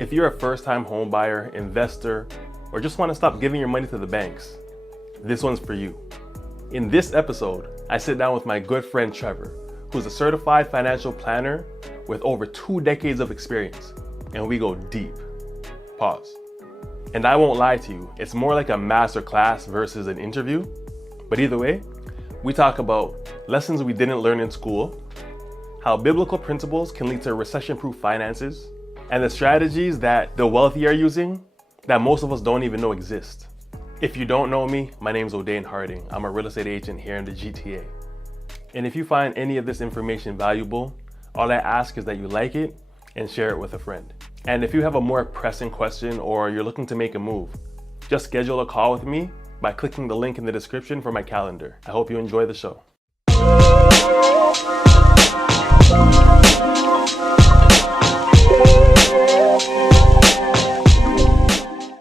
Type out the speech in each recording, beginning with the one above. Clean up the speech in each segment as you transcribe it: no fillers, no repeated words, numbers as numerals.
If you're a first-time home buyer, investor, or just want to stop giving your money to the banks, this one's for you. In this episode, I sit down with my good friend Trevor, who's a certified financial planner with over 2 decades of experience, and we go deep. Pause. And I won't lie to you, it's more like a master class versus an interview, but either way, we talk about lessons we didn't learn in school, how biblical principles can lead to recession-proof finances, and the strategies that the wealthy are using that most of us don't even know exist. If you don't know me, my name's O'Dane Harding. I'm a real estate agent here in the GTA. And if you find any of this information valuable, all I ask is that you like it and share it with a friend. And if you have a more pressing question or you're looking to make a move, just schedule a call with me by clicking the link in the description for my calendar. I hope you enjoy the show.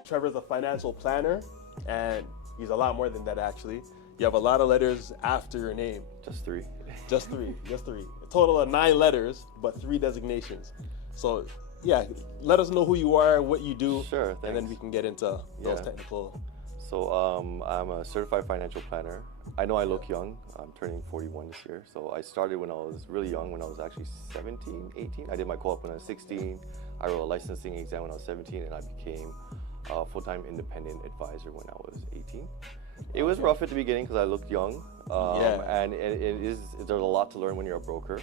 Trevor's a financial planner, and he's a lot more than that actually. You have a lot of letters after your name. Just three. Just three. A total of 9 letters, but 3 designations. So yeah, let us know who you are, what you do, Sure, thanks. and then we can get into those technical. So I'm a certified financial planner. I know I look young. I'm turning 41 this year. So I started when I was really young, when I was actually 17, 18. I did my co-op when I was 16. I wrote a licensing exam when I was 17, and I became a full-time independent advisor when I was 18. It was rough at the beginning because I looked young, and there's a lot to learn when you're a broker,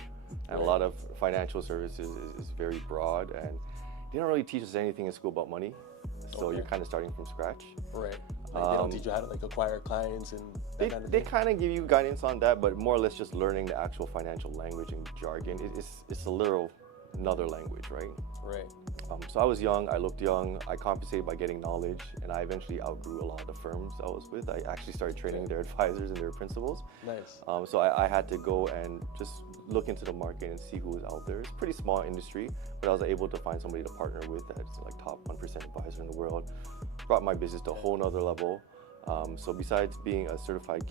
and a lot of financial services is very broad, and they don't really teach us anything in school about money, so you're kind of starting from scratch. Right. Like they don't teach you how to acquire clients and that kind of thing. They kind of give you guidance on that, but more or less just learning the actual financial language and jargon. It's a little another language, right? Right. So I was young, I looked young, I compensated by getting knowledge, and I eventually outgrew a lot of the firms I was with. I actually started training their advisors and their principals. Nice. So I had to go and just look into the market and see who was out there. It's a pretty small industry, but I was able to find somebody to partner with that's like top 1% advisor in the world. Brought my business to a whole nother level. So besides being a certified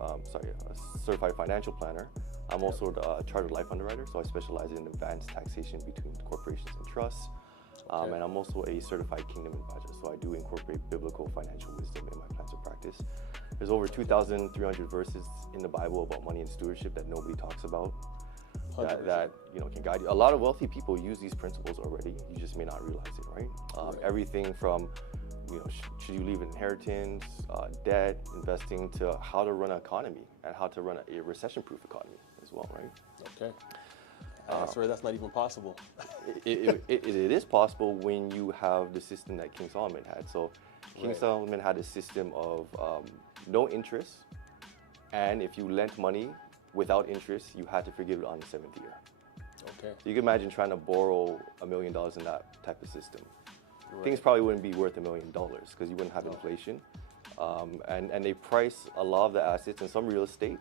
a certified financial planner, I'm also a chartered life underwriter, so I specialize in advanced taxation between corporations and trusts. And I'm also a certified kingdom advisor, so I do incorporate biblical financial wisdom in my plans of practice. There's over 2,300 verses in the Bible about money and stewardship that nobody talks about, that can guide you. A lot of wealthy people use these principles already. You just may not realize it, right? Everything from should you leave an inheritance, debt, investing, to how to run an economy and how to run a recession-proof economy as well, right? Okay. I swear that's not even possible. It is possible when you have the system that King Solomon had. So King Solomon had a system of no interest, and if you lent money without interest, you had to forgive it on the 7th year. Okay. So you can imagine trying to borrow $1 million in that type of system. Things probably wouldn't be worth $1 million because you wouldn't have inflation. And they price a lot of the assets and some real estate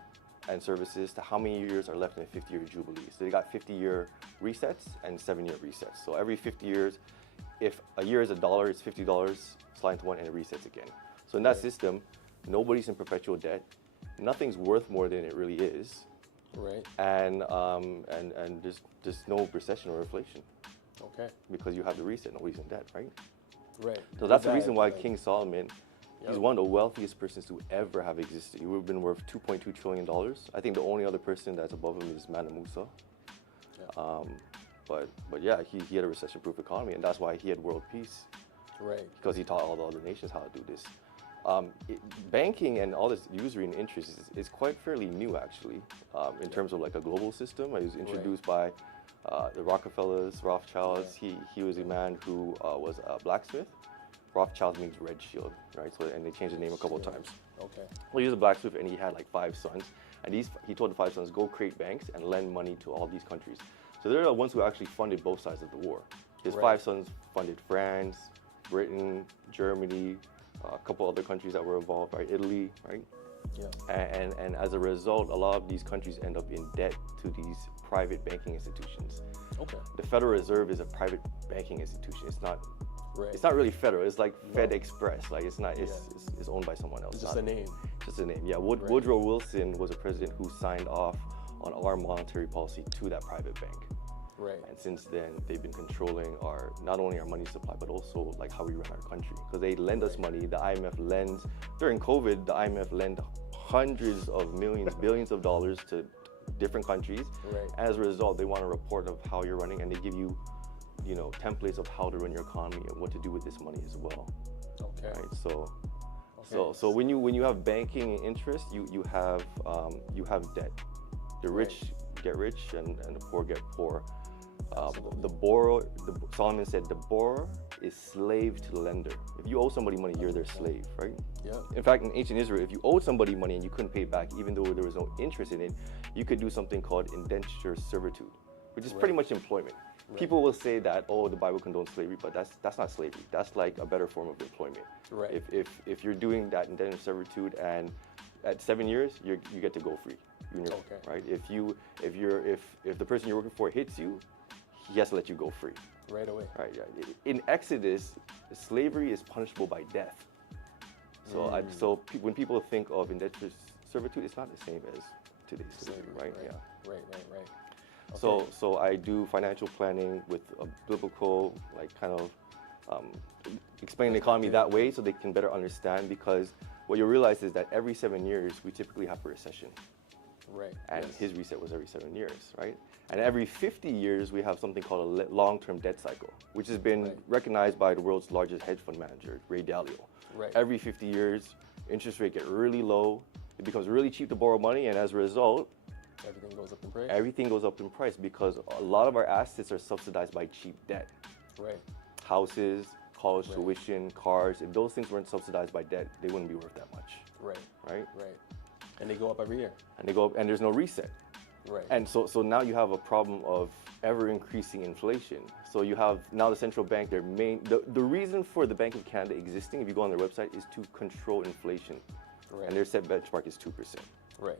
and services to how many years are left in a 50-year jubilee. So they got 50-year resets and 7-year resets. So every 50 years, if a year is $1, it's $50 slide into one and it resets again. So in that system, nobody's in perpetual debt. Nothing's worth more than it really is. Right. And there's no recession or inflation. Okay. Because you have the reset, nobody's in debt, right? Right. So that's the reason why King Solomon, he's one of the wealthiest persons to ever have existed. He would have been worth $2.2 trillion. I think the only other person that's above him is Mansa Musa. But yeah, he had a recession-proof economy, and that's why he had world peace. Right. Because he taught all the other nations how to do this. Banking and all this usury and interest is quite fairly new, actually, in terms of like a global system. It was introduced by the Rockefellers, Rothschilds. He was a man who was a blacksmith. Rothschild means red shield, right? So, and they changed the name a couple of times. Okay. Well, he was a blacksmith, and he had like 5 sons. And he told the 5 sons, go create banks and lend money to all these countries. So they're the ones who actually funded both sides of the war. His 5 sons funded France, Britain, Germany, a couple other countries that were involved, right? Italy, right? Yeah. And as a result, a lot of these countries end up in debt to these private banking institutions. Okay. The Federal Reserve is a private banking institution. It's not really federal. It's like Fed Express. Like it's not. It's owned by someone else. It's just a name. Just a name. Yeah. Woodrow Wilson was a president who signed off on our monetary policy to that private bank. Right. And since then, they've been controlling not only our money supply, but also like how we run our country. Because they lend us money. The IMF lends, during COVID, the IMF lent hundreds of millions, billions of dollars to different countries. Right. As a result, they want a report of how you're running, and they give you, templates of how to run your economy and what to do with this money as well. Okay. Right. So when you have banking interest, you have debt. The rich get rich and the poor get poor. Solomon said the borrower is slave to the lender. If you owe somebody money, you're their slave, right? Yeah. In fact, in ancient Israel, if you owed somebody money and you couldn't pay it back, even though there was no interest in it, you could do something called indenture servitude, which is pretty much employment. Right. People will say that, oh, the Bible condones slavery, but that's not slavery. That's like a better form of employment. Right. If you're doing that indenture servitude and at 7 years, you get to go free. Right? If the person you're working for hits you, he has to let you go free. Right away. Right. Yeah. In Exodus, slavery is punishable by death. So when people think of indentured servitude, it's not the same as today's slavery, right? Yeah. Right. Okay. So I do financial planning with a biblical, explain the economy that way so they can better understand, because what you realize is that every 7 years, we typically have a recession. Right. And his reset was every 7 years, right? And every 50 years, we have something called a long-term debt cycle, which has been recognized by the world's largest hedge fund manager, Ray Dalio. Right. Every 50 years, interest rate get really low. It becomes really cheap to borrow money, and as a result, everything goes up in price. Everything goes up in price because a lot of our assets are subsidized by cheap debt. Right. Houses, college tuition, cars. If those things weren't subsidized by debt, they wouldn't be worth that much. Right. Right. And they go up every year. And they go up, and there's no reset. Right. And so now you have a problem of ever increasing inflation. So you have now the central bank, the reason for the Bank of Canada existing, if you go on their website, is to control inflation. Right. And their set benchmark is 2%. Right.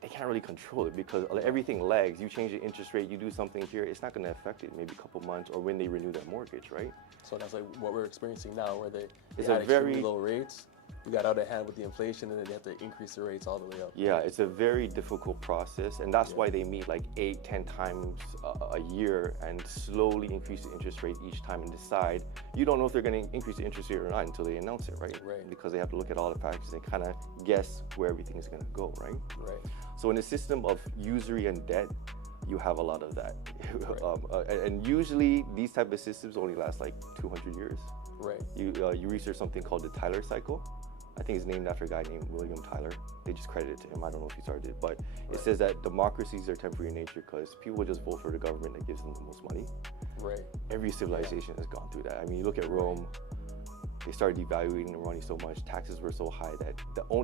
They can't really control it because everything lags. You change the interest rate, you do something here, it's not going to affect it maybe a couple months or when they renew their mortgage, right? So that's like what we're experiencing now, where they It's had a very extremely low rates. We got out of hand with the inflation, and then they have to increase the rates all the way up. Yeah, it's a very difficult process, and that's why they meet like 8-10 times a year and slowly increase the interest rate each time and decide. You don't know if they're going to increase the interest rate or not until they announce it, right? Right. Because they have to look at all the factors and kind of guess where everything is going to go, right? Right. So in a system of usury and debt, you have a lot of that. And usually these type of systems only last like 200 years. Right. You research something called the Tyler cycle. I think it's named after a guy named William Tyler. They just credited it to him. I don't know if he started it, but it says that democracies are temporary in nature because people just vote for the government that gives them the most money. Right. Every civilization has gone through that. I mean, you look at Rome, they started devaluing the money so much, taxes were so high that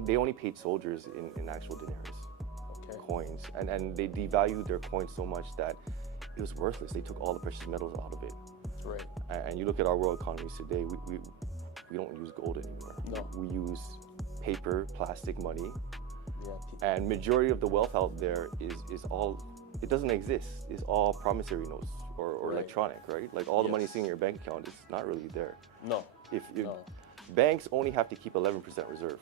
they only paid soldiers in actual denarius, coins. And they devalued their coins so much that it was worthless. They took all the precious metals out of it. Right. And you look at our world economies today, we don't use gold anymore. No. We use paper, plastic money. Yeah. And majority of the wealth out there is all, it doesn't exist. It's all promissory notes or electronic, right? Like all the money sitting in your bank account is not really there. No. If banks only have to keep 11% reserve.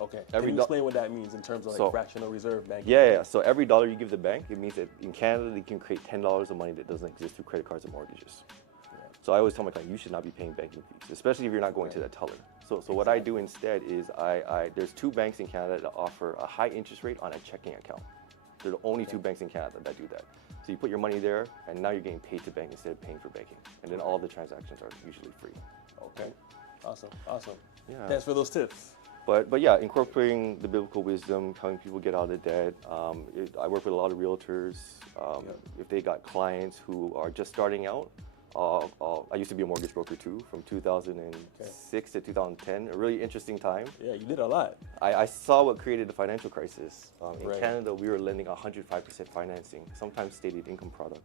Okay. Can you explain what that means in terms of like fractional reserve banking? Yeah. So every dollar you give the bank, it means that in Canada, they can create $10 of money that doesn't exist through credit cards and mortgages. So I always tell my client, you should not be paying banking fees, especially if you're not going to that teller. So what I do instead is there's 2 banks in Canada that offer a high interest rate on a checking account. They're the only 2 banks in Canada that do that. So you put your money there, and now you're getting paid to bank instead of paying for banking. And then all the transactions are usually free. Okay. Awesome. Yeah. Thanks for those tips. But yeah, incorporating the biblical wisdom, helping people get out of debt. I work with a lot of realtors. If they got clients who are just starting out, I used to be a mortgage broker too, from 2006 to 2010, a really interesting time. Yeah, you did a lot. I saw what created the financial crisis. In Canada, we were lending 105% financing, sometimes stated income product.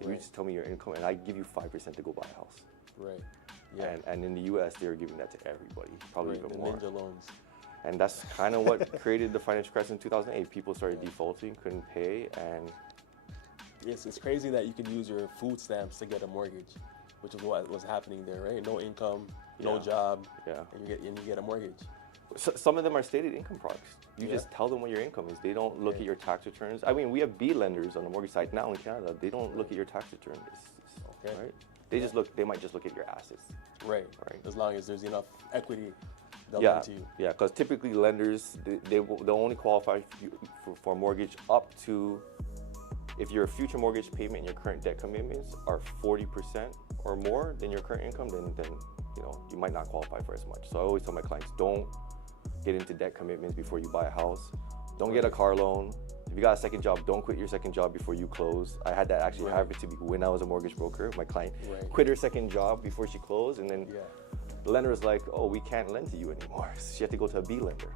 You just tell me your income, and I give you 5% to go buy a house. Right. Yeah. And in the U.S., they were giving that to everybody, probably even more. Ninja loans. And that's kind of what created the financial crisis in 2008. People started defaulting, couldn't pay, and it's crazy that you could use your food stamps to get a mortgage, which is what was happening there, right? No income, no job, and you get a mortgage. Some of them are stated income products. You just tell them what your income is. They don't look at your tax returns. I mean, we have B lenders on the mortgage side now in Canada. They don't look at your tax return. Right? They just look. They might just look at your assets. Right. As long as there's enough equity, they'll Yeah. lend to you. Yeah. Because typically lenders they'll only qualify for a mortgage up to if your future mortgage payment and your current debt commitments are 40% or more than your current income. Then you might not qualify for as much. So I always tell my clients, don't get into debt commitments before you buy a house. Don't get a car loan. If you got a second job, don't quit your second job before you close. I had that actually happen to me when I was a mortgage broker. My client quit her second job before she closed, and then the lender was like, "Oh, we can't lend to you anymore." So she had to go to a B lender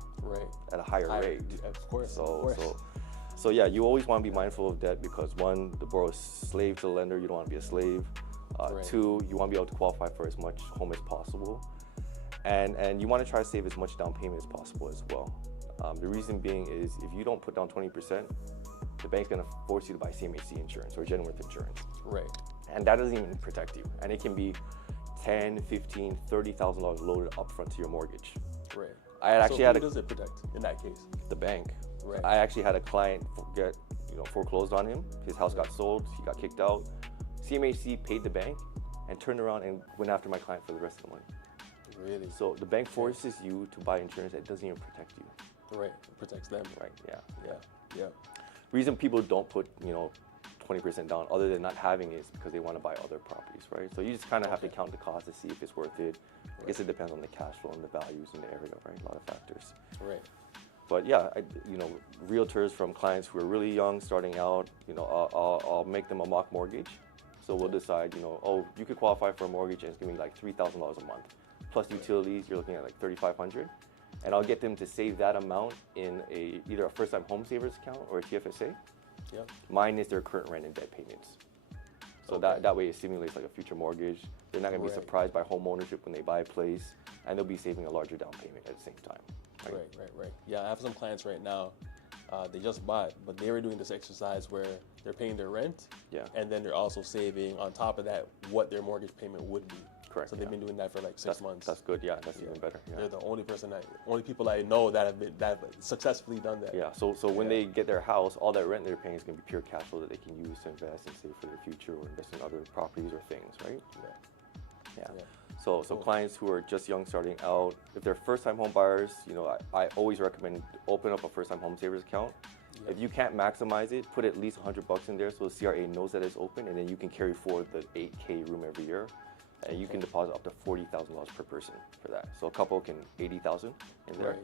at a higher rate. Of course. So yeah, you always want to be mindful of debt because one, the borrower is slave to the lender. You don't want to be a slave. Two, you want to be able to qualify for as much home as possible, and you want to try to save as much down payment as possible as well. The reason being is if you don't put down 20%, the bank's going to force you to buy CMHC insurance or Genworth insurance. And that doesn't even protect you. And it can be $10,000, $15,000, $30,000 loaded upfront to your mortgage. I had actually who does it protect in that case? The bank. I actually had a client get foreclosed on him. His house got sold. He got kicked out. CMHC paid the bank and turned around and went after my client for the rest of the money. Really? So the bank forces you to buy insurance that doesn't even protect you. It protects them. Yeah. Reason people don't put 20% down other than not having it is because they want to buy other properties, right? So you just kind of have to count the cost to see if it's worth it. I guess it depends on the cash flow and the values in the area, right? A lot of factors. But yeah, realtors from clients who are really young, starting out, I'll make them a mock mortgage. So we'll decide, oh, you could qualify for a mortgage and it's gonna be like $3,000 a month. Plus utilities, you're looking at like $3,500. And I'll get them to save that amount in either a first-time home savers account or a TFSA. Mine is their current rent and debt payments. So that way it simulates like a future mortgage. They're not gonna be surprised by home ownership when they buy a place, and they'll be saving a larger down payment at the same time. Right. Yeah, I have some clients right now. They just bought, but they were doing this exercise where they're paying their rent, and then they're also saving on top of that what their mortgage payment would be. Correct. So they've been doing that for like 6 months. That's good. Yeah, that's even better. Yeah. They're the only people I know that have successfully done that. Yeah. So when they get their house, all that rent they're paying is going to be pure cash flow that they can use to invest and save for their future or invest in other properties or things, right? Yeah. So clients who are just young starting out, if they're first-time home buyers, I always recommend open up a first-time home savers account. If you can't maximize it, put at least $100 in there so the CRA knows that it's open, and then you can carry forward the 8K room every year. And you can deposit up to $40,000 per person for that. So a couple can $80,000 in there.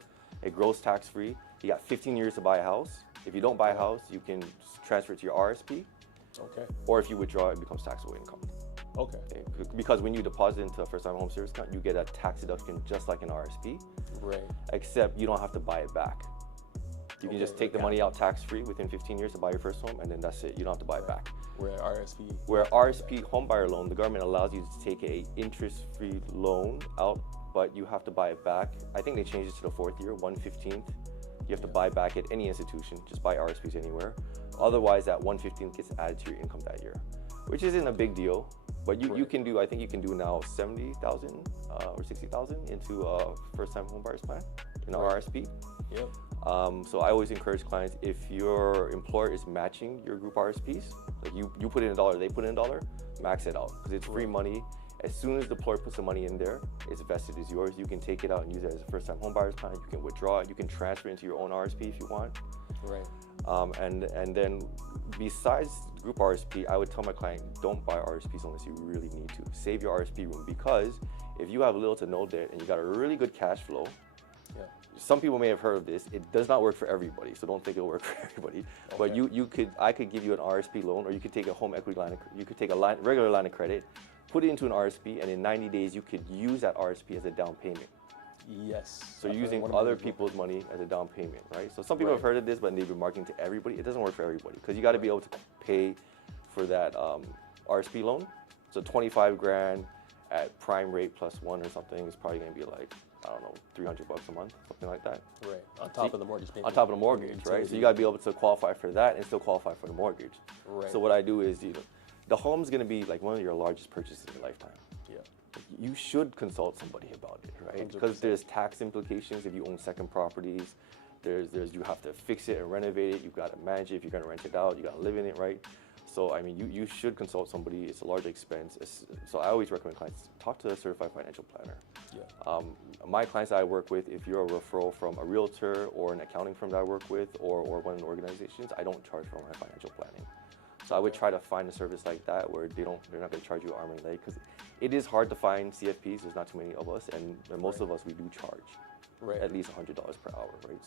It grows tax-free. You got 15 years to buy a house. If you don't buy a house, you can transfer it to your RSP. Or if you withdraw, it becomes taxable income. Because when you deposit into a first-time home service account, you get a tax deduction just like an RSP. Except you don't have to buy it back. You can just take the money out tax-free within 15 years to buy your first home, and then that's it. You don't have to buy it back. Where RSP home buyer loan, the government allows you to take a interest-free loan out, but you have to buy it back. I think they changed it to the 4th year, 1/15. You have to buy back at any institution, just buy RSPs anywhere. Otherwise, that 1/15 gets added to your income that year, which isn't a big deal. But you can do, I think you can do now 70,000 or 60,000 into a first-time home buyer's plan in an RSP. So I always encourage clients, if your employer is matching your group RSPs, like you put in $1, they put in $1, max it out because it's free money. As soon as the employer puts the money in there, it's vested as yours. You can take it out and use it as a first-time home buyer's plan. You can withdraw it. You can transfer it into your own RSP if you want. And then besides group RSP, I would tell my client, don't buy RSPs unless you really need to. Save your RSP room, because if you have little to no debt and you got a really good cash flow, some people may have heard of this. It does not work for everybody, so don't think it'll work for everybody. But I could give you an RSP loan, or you could take a home equity line. You could take a regular line of credit, put it into an RSP, and in 90 days you could use that RSP as a down payment. So you're using other people's money as a down payment, right? So some people have heard of this, but they've been marketing to everybody. It doesn't work for everybody because you got to be able to pay for that RSP loan. So 25 grand at prime rate +1 or something is probably going to be like, I don't know, $300 a month, something like that. On top of the mortgage payment. On top of the mortgage, right? So you got to be able to qualify for that and still qualify for the mortgage. So what I do is, the home's going to be like one of your largest purchases in your lifetime. you should consult somebody about it, right? Because there's tax implications if you own second properties. There's you have to fix it and renovate it. You've got to manage it. If you're going to rent it out, you got to live in it, right? So I mean, you should consult somebody. It's a large expense. So I always recommend clients talk to a certified financial planner. Yeah. My clients that I work with, if you're a referral from a realtor or an accounting firm that I work with, or one of the organizations, I don't charge for my financial planning. So I would try to find a service like that where they're not going to charge you arm and leg, because it is hard to find CFPs. There's not too many of us, and most of us, we do charge at least $100 per hour, right?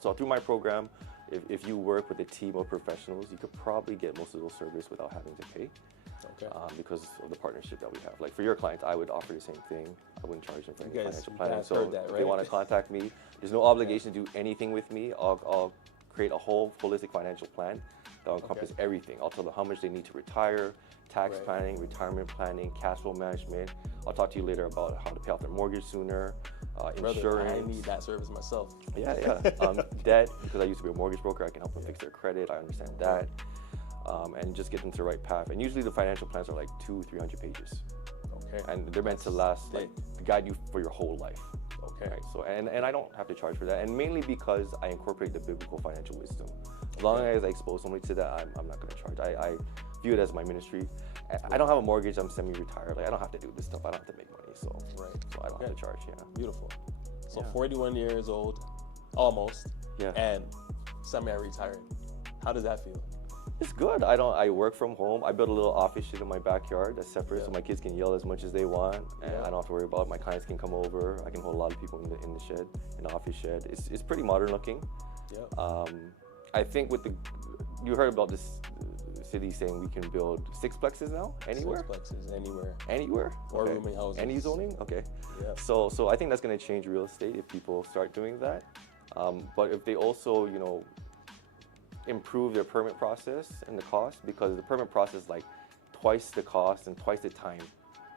So through my program, if you work with a team of professionals, you could probably get most of those services without having to pay. Because of the partnership that we have. Like for your clients, I would offer the same thing. I wouldn't charge them for any financial planning. So if they want to contact me, there's no obligation to do anything with me. I'll create a whole holistic financial plan that will encompass everything. I'll tell them how much they need to retire, tax planning, retirement planning, cash flow management. I'll talk to you later about how to pay off their mortgage sooner, insurance. Brother, I need that service myself. Debt, because I used to be a mortgage broker, I can help them fix their credit. I understand that. And just get them to the right path. And usually the financial plans are like 200-300 pages. And they're meant to last, like, guide you for your whole life. Right? So, and I don't have to charge for that. And mainly because I incorporate the biblical financial wisdom. As long as I expose somebody to that, I'm not going to charge. I view it as my ministry. I don't have a mortgage. I'm semi-retired. Like, I don't have to do this stuff. I don't have to make money. So I don't have to charge. Beautiful. So 41 years old, almost, and semi-retired. How does that feel? It's good. I work from home. I built a little office shit in my backyard that's separate, so my kids can yell as much as they want, and I don't have to worry about it. My clients can come over. I can hold a lot of people in the shed, in the office shed. It's pretty modern looking. I think you heard about this city saying we can build sixplexes now anywhere. Sixplexes anywhere. Anywhere. Or rooming houses. Any zoning. So I think that's going to change real estate if people start doing that. But if they also, improve their permit process and the cost, because the permit process is like twice the cost and twice the time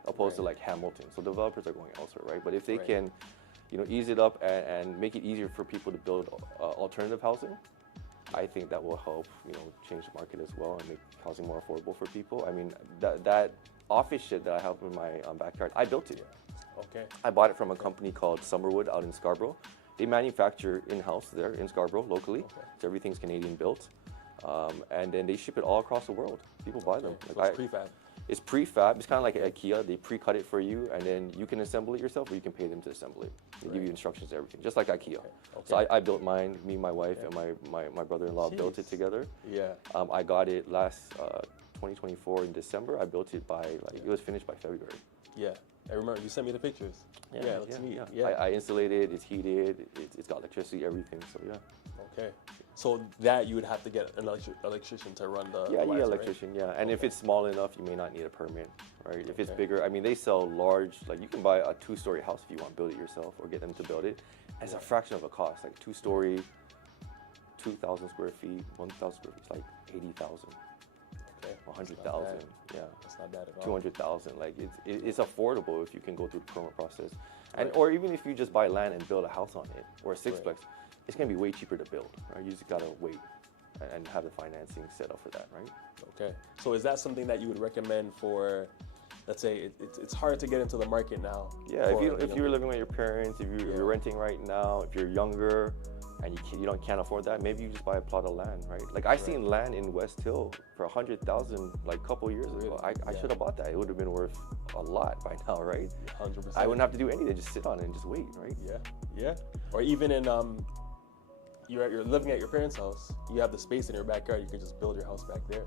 opposed to like Hamilton. So developers are going elsewhere, right? But if they can, ease it up and make it easier for people to build alternative housing, I think that will help, change the market as well and make housing more affordable for people. I mean, that office shed that I have in my backyard, I built it. I bought it from a company called Summerwood out in Scarborough. They manufacture in-house there in Scarborough locally, so everything's Canadian built, and then they ship it all across the world. People buy them. So it's prefab. It's prefab. It's kind of like IKEA. They pre-cut it for you, and then you can assemble it yourself, or you can pay them to assemble it. They give you instructions and everything, just like IKEA. So I built mine. Me, my wife, and my brother-in-law built it together. I got it last 2024 in December. I built it by it was finished by February. I remember you sent me the pictures. It looks neat. I insulated, it's heated, it's got electricity, everything, so So that you would have to get an electrician to run the electrician, And if it's small enough, you may not need a permit, right? If it's bigger, I mean, they sell large, like you can buy a 2-story house if you want to build it yourself or get them to build it. It's a fraction of a cost, like 2-story, 2,000 square feet, 1,000 square feet, it's like 80,000. 100,000, That's not bad at all. 200,000, like it's affordable if you can go through the permit process, and or even if you just buy land and build a house on it or a sixplex, it's gonna be way cheaper to build, right? You just gotta wait and have the financing set up for that, right? So is that something that you would recommend for, let's say it's hard to get into the market now? If you're living with your parents, if you're renting right now, if you're younger and you can't afford that, maybe you just buy a plot of land, right? Like I seen land in West Hill for 100,000 like a couple years ago. I should have bought that. It would have been worth a lot by now, right? 100%. I wouldn't have to do anything, just sit on it and just wait, right? Or even in you're living at your parents' house, you have the space in your backyard, you can just build your house back there.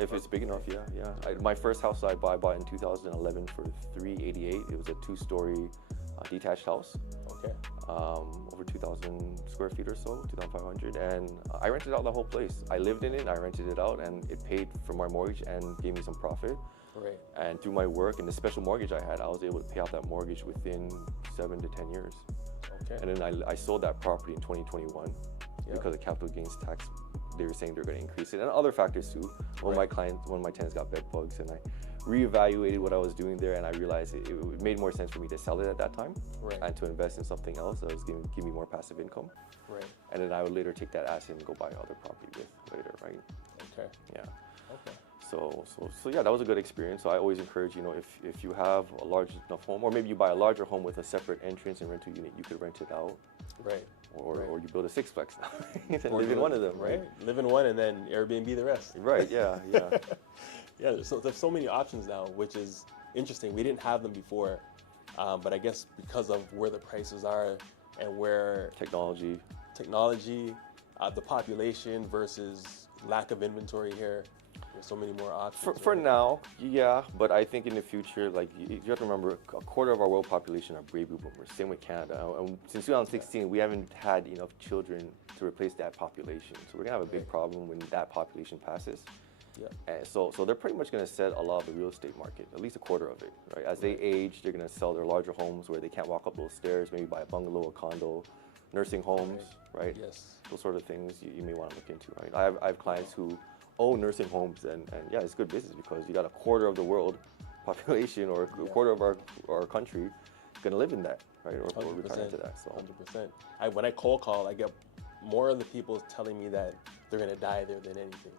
If it's big enough, my first house I bought in 2011 for $388. It was a 2-story detached house. Over 2,000 square feet or so, 2,500, and I rented out the whole place. I lived in it, I rented it out, and it paid for my mortgage and gave me some profit. And through my work and the special mortgage I had, I was able to pay off that mortgage within 7 to 10 years. And then I sold that property in 2021 because of capital gains tax. They were saying they're going to increase it, and other factors too. One of my tenants got bed bugs, and I reevaluated what I was doing there, and I realized it made more sense for me to sell it at that time and to invest in something else that was going to give me more passive income. And then I would later take that asset and go buy other property with later, right? So yeah, that was a good experience. So I always encourage, if you have a large enough home, or maybe you buy a larger home with a separate entrance and rental unit, you could rent it out. Right. Or you build a sixplex now, and live in one of them, right? Live in one and then Airbnb the rest. Right, yeah. Yeah, so there's so many options now, which is interesting. We didn't have them before, but I guess because of where the prices are and where Technology, the population versus lack of inventory here, there's so many more options. For now, yeah, but I think in the future, like you have to remember, a quarter of our world population are baby boomers. Same with Canada. And since 2016, we haven't had enough children to replace that population. So we're gonna have a big problem when that population passes. Yeah. And so they're pretty much gonna set a lot of the real estate market, at least a quarter of it, right? As they age, they're gonna sell their larger homes where they can't walk up those stairs, maybe buy a bungalow, a condo, nursing homes, right? Yes. Those sort of things you may want to look into, right? I have clients who own nursing homes, and yeah, it's good business because you got a quarter of the world population or a quarter of our country going to live in that, right? Or retire to that. So 100%. When I cold call, I get more of the people telling me that they're going to die there than anything.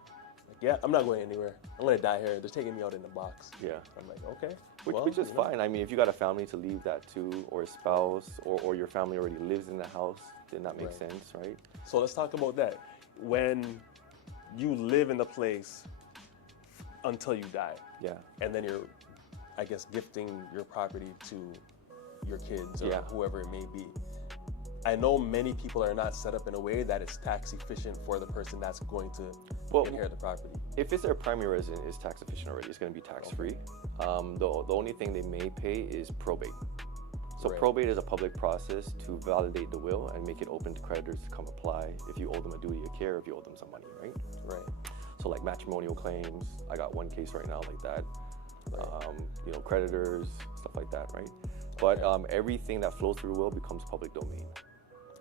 Like, yeah, I'm not going anywhere. I'm going to die here. They're taking me out in the box. Yeah. I'm like, okay. Which is fine. I mean, if you got a family to leave that to, or a spouse, or your family already lives in the house, then that makes sense, right? So let's talk about that. When you live in the place until you die. Yeah. And then you're, I guess, gifting your property to your kids or whoever it may be. I know many people are not set up in a way that is tax efficient for the person that's going to inherit the property. If it's their primary residence, it's tax efficient already. It's going to be tax free. The only thing they may pay is probate. So probate is a public process to validate the will and make it open to creditors to come apply if you owe them a duty of care, if you owe them some money, right? Right. So like matrimonial claims, I got one case right now like that. Creditors, stuff like that, right? But everything that flows through the will becomes public domain.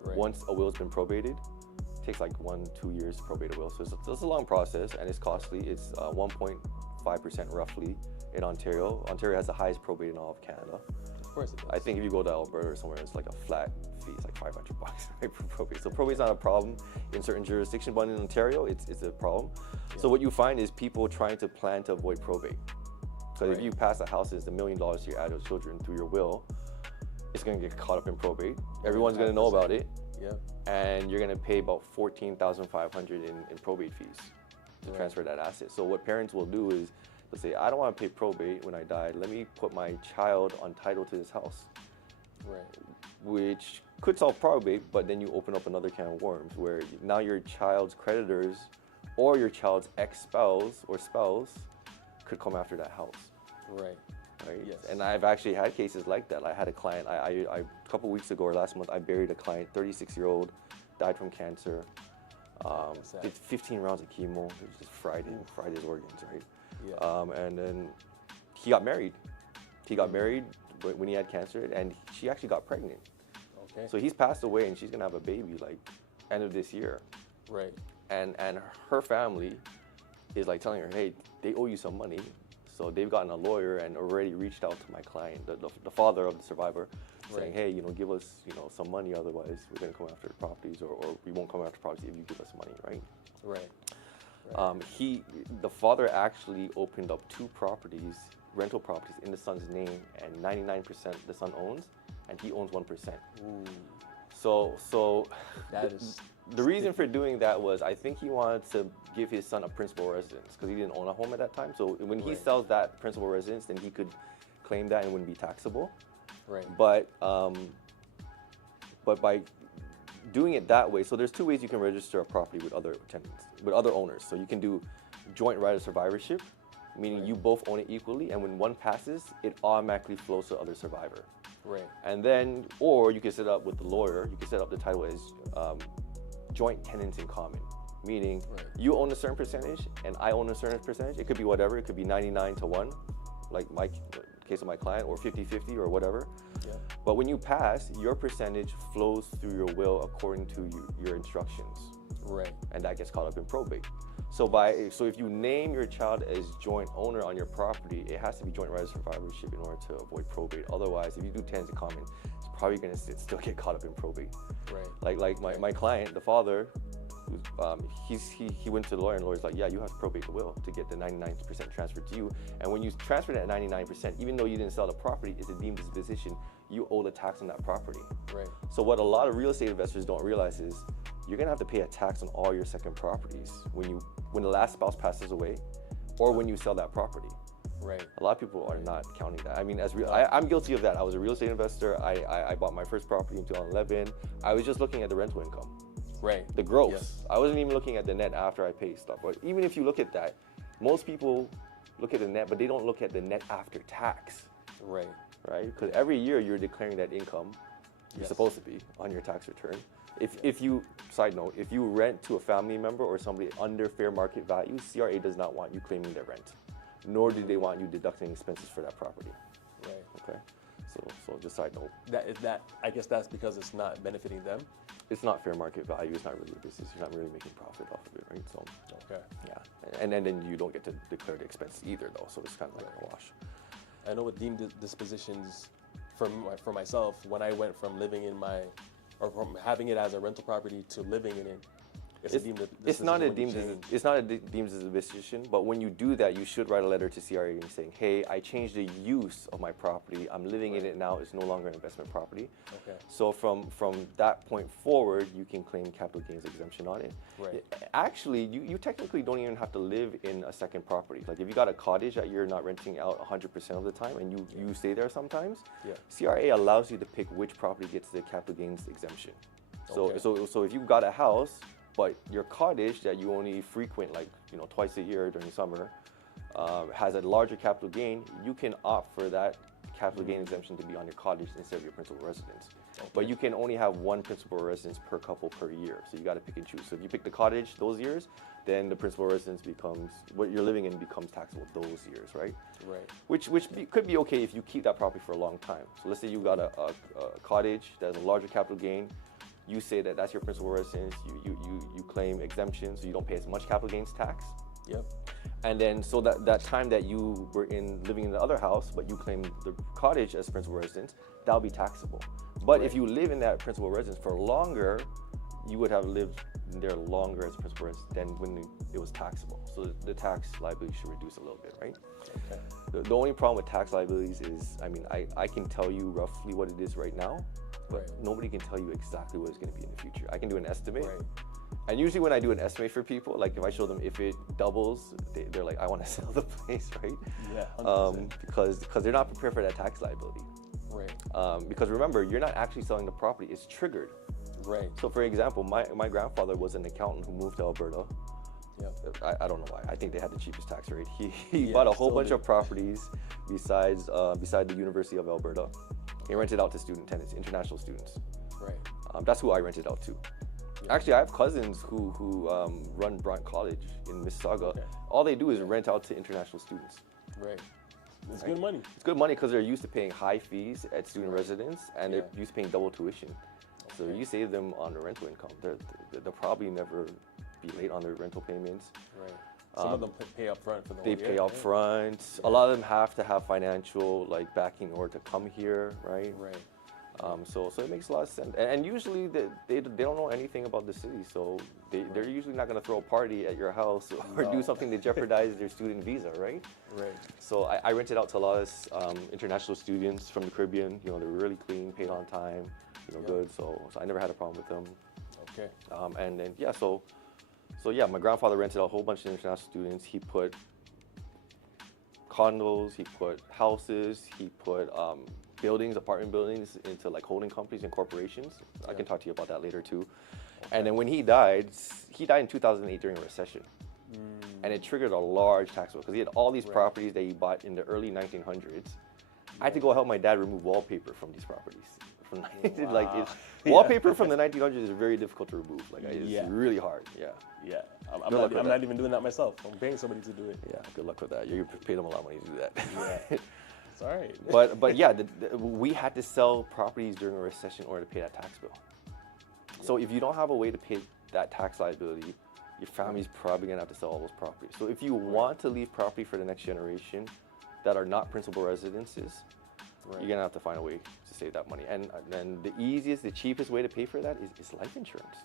Right. Once a will's been probated, it takes like 1-2 years to probate a will. So it's a long process and it's costly. It's 1.5% roughly in Ontario. Ontario has the highest probate in all of Canada. Of course it does. I think if you go to Alberta or somewhere, it's like a flat fee. It's like $500 right, for probate. So probate's not a problem in certain jurisdictions, but in Ontario, it's a problem. Yeah. So what you find is people trying to plan to avoid probate. So if you pass a house that's $1 million to your adult children through your will, it's going to get caught up in probate. Everyone's going to know about it. Yeah. And you're going to pay about $14,500 in probate fees to transfer that asset. So what parents will do is they'll say, I don't want to pay probate when I die. Let me put my child on title to this house. Right. Which could solve probate, but then you open up another can of worms where now your child's creditors or your child's ex-spouse or spouse could come after that house. Right. Right? Yes. And I've actually had cases like that. I had a client, a couple weeks ago or last month, I buried a client, 36-year-old, died from cancer, did 15 rounds of chemo, it was just fried his organs, right? Yeah. And then he got married. He got married when he had cancer, and she actually got pregnant. Okay. So he's passed away, and she's gonna have a baby like end of this year. Right. And her family is like telling her, hey, they owe you some money. So they've gotten a lawyer and already reached out to my client, the father of the survivor, saying, hey, give us, some money, otherwise we're gonna come after the properties, or we won't come after properties if you give us money, right? Right. The father actually opened up 2 properties, rental properties in the son's name, and 99% the son owns, and he owns 1%. Ooh. So that is the reason for doing that was I think he wanted to give his son a principal residence because he didn't own a home at that time. So when he sells that principal residence, then he could claim that and it wouldn't be taxable. Right. But by doing it that way, so there's 2 ways you can register a property with other tenants, with other owners. So you can do joint right of survivorship, meaning you both own it equally, and when one passes, it automatically flows to the other survivor. Right. And then, or you can set up with the lawyer, you can set up the title as joint tenants in common, meaning you own a certain percentage and I own a certain percentage. It could be whatever, it could be 99-1, like my case of my client, or 50-50 or whatever. Yeah. But when you pass, your percentage flows through your will according to your instructions. Right. And that gets caught up in probate. So if you name your child as joint owner on your property, it has to be joint right of survivorship in order to avoid probate. Otherwise, if you do tenants in common, it's probably going to still get caught up in probate. Right. Like my client, the father he went to the lawyer, and the lawyer's like, yeah, you have to probate the will to get the 99% transferred to you. And when you transfer that 99%, even though you didn't sell the property, it's a deemed disposition. You owe the tax on that property. Right. So what a lot of real estate investors don't realize is you're gonna have to pay a tax on all your second properties when the last spouse passes away, or when you sell that property. Right. A lot of people are not counting that. I mean, I'm guilty of that. I was a real estate investor. I bought my first property in 2011. I was just looking at the rental income. Right. The gross. Yes. I wasn't even looking at the net after I paid stuff. But even if you look at that, most people look at the net, but they don't look at the net after tax. Right. Right? Because every year you're declaring that income. You're supposed to be on your tax return. If you, side note, if you rent to a family member or somebody under fair market value, CRA does not want you claiming their rent, nor do they want you deducting expenses for that property. Right. Okay. So just side note. I guess that's because it's not benefiting them. It's not fair market value. It's not really a business. You're not really making profit off of it, right? So. Okay. Yeah. And then you don't get to declare the expense either, though. So it's kind of like a wash. I know with deemed dispositions, for myself, when I went from living in from having it as a rental property to living in it, it's not a deemed disposition, but when you do that, you should write a letter to CRA saying, hey, I changed the use of my property. I'm living in it now. It's no longer an investment property. Okay. So from that point forward, you can claim capital gains exemption on it. Right. Actually, you technically don't even have to live in a second property. Like if you got a cottage that you're not renting out 100% of the time and you stay there sometimes, CRA allows you to pick which property gets the capital gains exemption. So if you got a house, but your cottage that you only frequent twice a year during summer has a larger capital gain, you can opt for that capital gain exemption to be on your cottage instead of your principal residence. Okay. But you can only have one principal residence per couple per year, so you got to pick and choose. So if you pick the cottage those years, then the principal residence becomes, what you're living in becomes taxable those years, right? Right. Which could be okay if you keep that property for a long time. So let's say you got a cottage that has a larger capital gain. You say that that's your principal residence, you claim exemption, so you don't pay as much capital gains tax. Yep. And then, so that time that you were living in the other house, but you claim the cottage as principal residence, that'll be taxable. But if you live in that principal residence for longer, you would have lived there longer as principal residence than when it was taxable. So the tax liability should reduce a little bit, right? Okay. The only problem with tax liabilities is, I mean, I can tell you roughly what it is right now, but nobody can tell you exactly what it's going to be in the future. I can do an estimate. Right. And usually when I do an estimate for people, like if I show them if it doubles, they're like, I want to sell the place, right? Yeah, 100%. Because they're not prepared for that tax liability. Right. Because remember, you're not actually selling the property, it's triggered. Right. So for example, my grandfather was an accountant who moved to Alberta. Yeah. I don't know why. I think they had the cheapest tax rate. He bought a whole bunch of properties beside the University of Alberta. He rented out to student tenants, international students. Right. That's who I rented out to. Yeah. Actually, I have cousins who run Bryant College in Mississauga. Okay. All they do is rent out to international students. Right. It's good money. It's good money because they're used to paying high fees at student residence, and they're used to paying double tuition. Okay. So you save them on the rental income. They'll probably never be late on their rental payments. Right. Some of them pay up front for the whole year. They pay up front. Yeah. A lot of them have to have financial backing in order to come here, right? Right. So it makes a lot of sense. And usually they don't know anything about the city, so they're usually not going to throw a party at your house or do something to jeopardize their student visa, right? Right. So I rented out to a lot of international students from the Caribbean. They're really clean, paid on time, good. So I never had a problem with them. Okay. And then So my grandfather rented out a whole bunch of international students. He put condos, he put houses, he put apartment buildings into holding companies and corporations. I can talk to you about that later too. Okay. And then when he died in 2008 during a recession. And it triggered a large tax bill because he had all these properties that he bought in the early 1900s. I had to go help my dad remove wallpaper from these properties. Wallpaper from the 1900s is very difficult to remove. It's really hard. Yeah. Yeah. I'm not even doing that myself. I'm paying somebody to do it. Yeah. Good luck with that. You pay them a lot of money to do that. Yeah. It's all right. But yeah, we had to sell properties during a recession in order to pay that tax bill. Yeah. So if you don't have a way to pay that tax liability, your family's probably gonna have to sell all those properties. So if you want to leave property for the next generation that are not principal residences, you're gonna have to find a way to save that money. And then the cheapest way to pay for that is life insurance.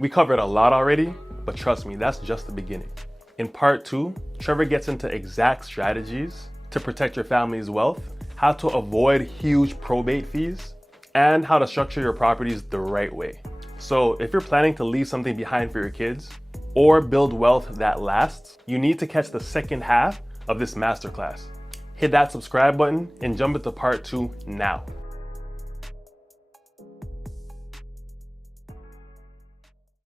We covered a lot already, but trust me, that's just the beginning. In part 2, Trevor gets into exact strategies to protect your family's wealth, how to avoid huge probate fees, and how to structure your properties the right way. So if you're planning to leave something behind for your kids or build wealth that lasts, you need to catch the second half of this masterclass. Hit that subscribe button and jump into part 2 now.